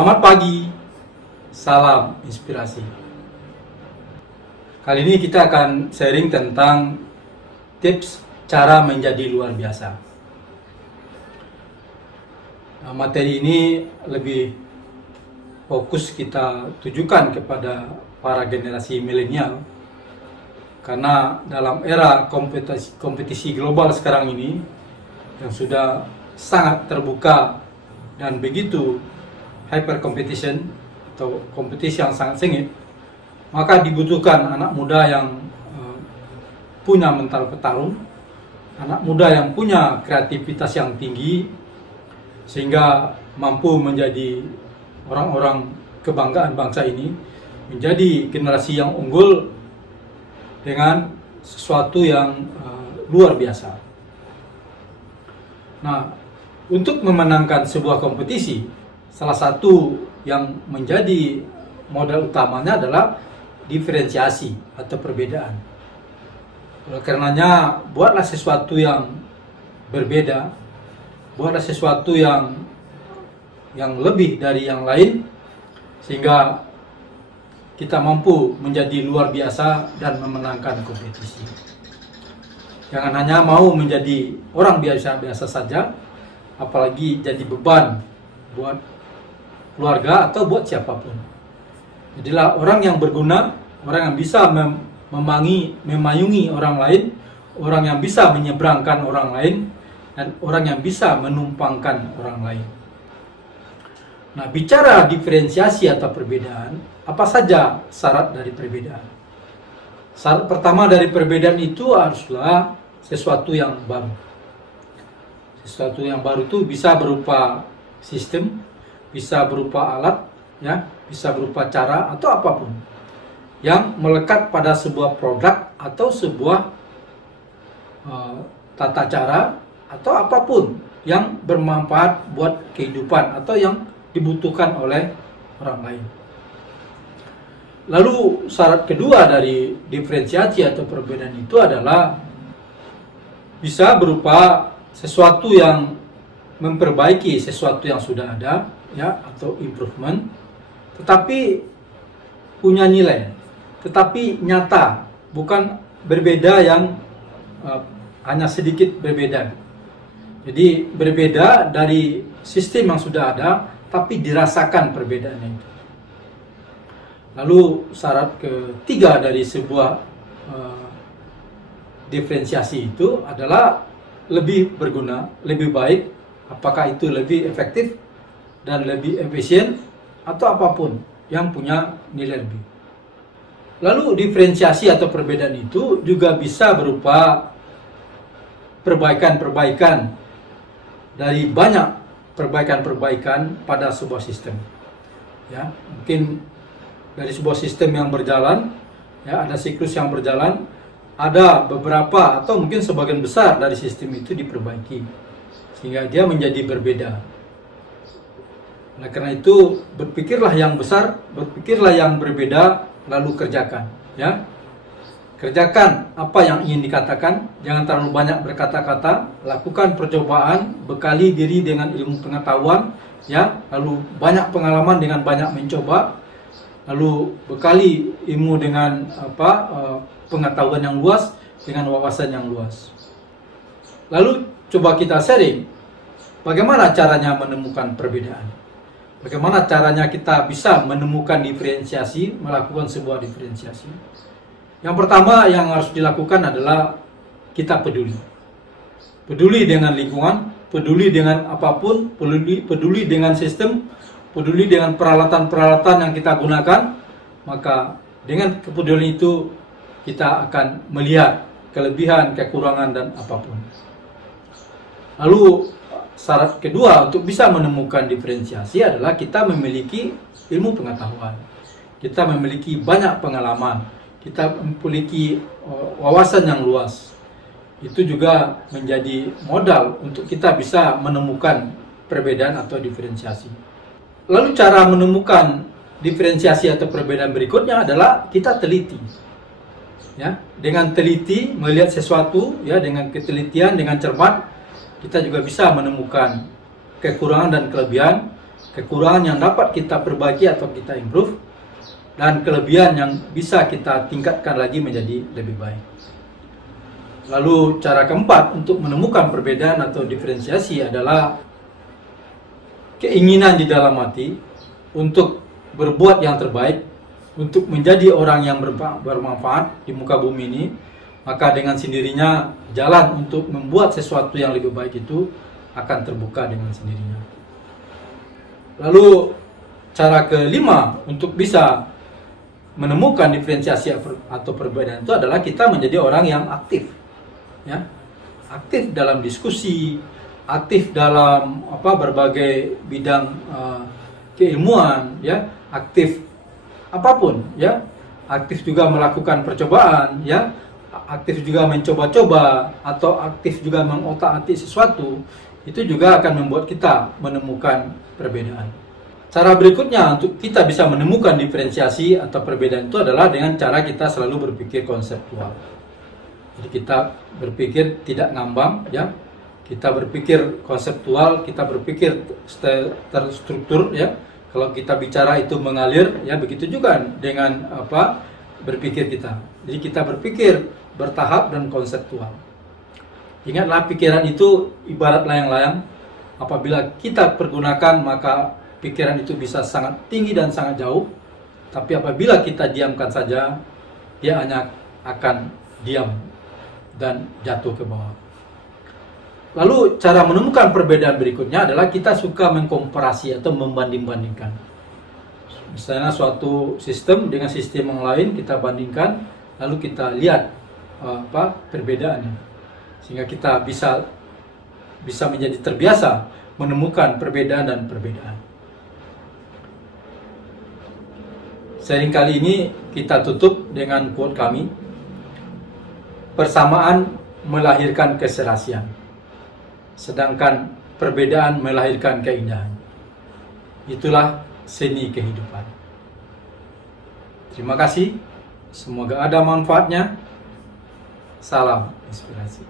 Selamat pagi, salam inspirasi. Kali ini kita akan sharing tentang tips cara menjadi luar biasa. Materi ini lebih fokus kita tujukan kepada para generasi milenial, karena dalam era kompetisi global sekarang ini yang sudah sangat terbuka dan begitu hyper competition atau kompetisi yang sangat sengit, maka dibutuhkan anak muda yang punya mental petarung, anak muda yang punya kreativitas yang tinggi, sehingga mampu menjadi orang-orang kebanggaan bangsa ini, menjadi generasi yang unggul dengan sesuatu yang luar biasa. Nah, untuk memenangkan sebuah kompetisi, salah satu yang menjadi modal utamanya adalah diferensiasi atau perbedaan. Oleh karenanya, buatlah sesuatu yang berbeda, buatlah sesuatu yang lebih dari yang lain, sehingga kita mampu menjadi luar biasa dan memenangkan kompetisi. Jangan hanya mau menjadi orang biasa-biasa saja, apalagi jadi beban buat keluarga atau buat siapapun. Jadilah orang yang berguna, orang yang bisa memayungi orang lain, orang yang bisa menyeberangkan orang lain, dan orang yang bisa menumpangkan orang lain. Nah, bicara diferensiasi atau perbedaan, apa saja syarat dari perbedaan? Syarat pertama dari perbedaan itu haruslah sesuatu yang baru. Sesuatu yang baru itu bisa berupa sistem, bisa berupa alat, ya, bisa berupa cara atau apapun yang melekat pada sebuah produk atau sebuah tata cara atau apapun yang bermanfaat buat kehidupan atau yang dibutuhkan oleh orang lain. Lalu syarat kedua dari diferensiasi atau perbedaan itu adalah bisa berupa sesuatu yang memperbaiki sesuatu yang sudah ada, ya, atau improvement, tetapi punya nilai, tetapi nyata, bukan berbeda yang hanya sedikit berbeda. Jadi berbeda dari sistem yang sudah ada, tapi dirasakan perbedaannya itu. Lalu syarat ketiga dari sebuah diferensiasi itu adalah lebih berguna, lebih baik, apakah itu lebih efektif dan lebih efisien atau apapun yang punya nilai lebih. Lalu diferensiasi atau perbedaan itu juga bisa berupa perbaikan-perbaikan dari banyak perbaikan-perbaikan pada sebuah sistem. Ya, mungkin dari sebuah sistem yang berjalan, ya, ada siklus yang berjalan, ada beberapa atau mungkin sebagian besar dari sistem itu diperbaiki sehingga dia menjadi berbeda. Nah, karena itu berpikirlah yang besar, berpikirlah yang berbeda, lalu kerjakan, ya. Kerjakan apa yang ingin dikatakan, jangan terlalu banyak berkata-kata, lakukan percobaan, bekali diri dengan ilmu pengetahuan, ya, lalu banyak pengalaman dengan banyak mencoba, lalu bekali ilmu dengan pengetahuan yang luas dengan wawasan yang luas. Lalu coba kita sharing bagaimana caranya menemukan perbedaan. Bagaimana caranya kita bisa menemukan diferensiasi, melakukan sebuah diferensiasi. Yang pertama yang harus dilakukan adalah kita peduli. Peduli dengan lingkungan, peduli dengan apapun, peduli dengan sistem, peduli dengan peralatan-peralatan yang kita gunakan. Maka dengan kepedulian itu kita akan melihat kelebihan, kekurangan, dan apapun. Lalu syarat kedua untuk bisa menemukan diferensiasi adalah kita memiliki ilmu pengetahuan. Kita memiliki banyak pengalaman. Kita memiliki wawasan yang luas. Itu juga menjadi modal untuk kita bisa menemukan perbedaan atau diferensiasi. Lalu cara menemukan diferensiasi atau perbedaan berikutnya adalah kita teliti. Ya, dengan teliti melihat sesuatu, ya, dengan ketelitian, dengan cermat, kita juga bisa menemukan kekurangan dan kelebihan, kekurangan yang dapat kita perbaiki atau kita improve, dan kelebihan yang bisa kita tingkatkan lagi menjadi lebih baik. Lalu cara keempat untuk menemukan perbedaan atau diferensiasi adalah keinginan di dalam hati untuk berbuat yang terbaik, untuk menjadi orang yang bermanfaat di muka bumi ini. Maka dengan sendirinya jalan untuk membuat sesuatu yang lebih baik itu akan terbuka dengan sendirinya. Lalu cara kelima untuk bisa menemukan diferensiasi atau perbedaan itu adalah kita menjadi orang yang aktif, ya, aktif dalam diskusi, aktif dalam berbagai bidang keilmuan, ya, aktif apapun, ya, aktif juga melakukan percobaan, ya, aktif juga mencoba-coba, atau aktif juga mengotak-atik sesuatu. Itu juga akan membuat kita menemukan perbedaan. Cara berikutnya untuk kita bisa menemukan diferensiasi atau perbedaan itu adalah dengan cara kita selalu berpikir konseptual. Jadi kita berpikir tidak ngambang, ya. Kita berpikir konseptual, kita berpikir terstruktur, ya. Kalau kita bicara itu mengalir, ya, begitu juga dengan berpikir kita. Jadi kita berpikir bertahap dan konseptual. Ingatlah, pikiran itu ibarat layang-layang. Apabila kita pergunakan, maka pikiran itu bisa sangat tinggi dan sangat jauh. Tapi apabila kita diamkan saja, dia hanya akan diam dan jatuh ke bawah. Lalu cara menemukan perbedaan berikutnya adalah kita suka mengkomparasi atau membanding-bandingkan. Misalnya suatu sistem dengan sistem yang lain kita bandingkan, lalu kita lihat perbedaannya, sehingga kita bisa menjadi terbiasa menemukan perbedaan dan perbedaan. Sharing kali ini kita tutup dengan quote kami, persamaan melahirkan keserasian, sedangkan perbedaan melahirkan keindahan. Itulah seni kehidupan. Terima kasih, semoga ada manfaatnya. Salam inspirasi.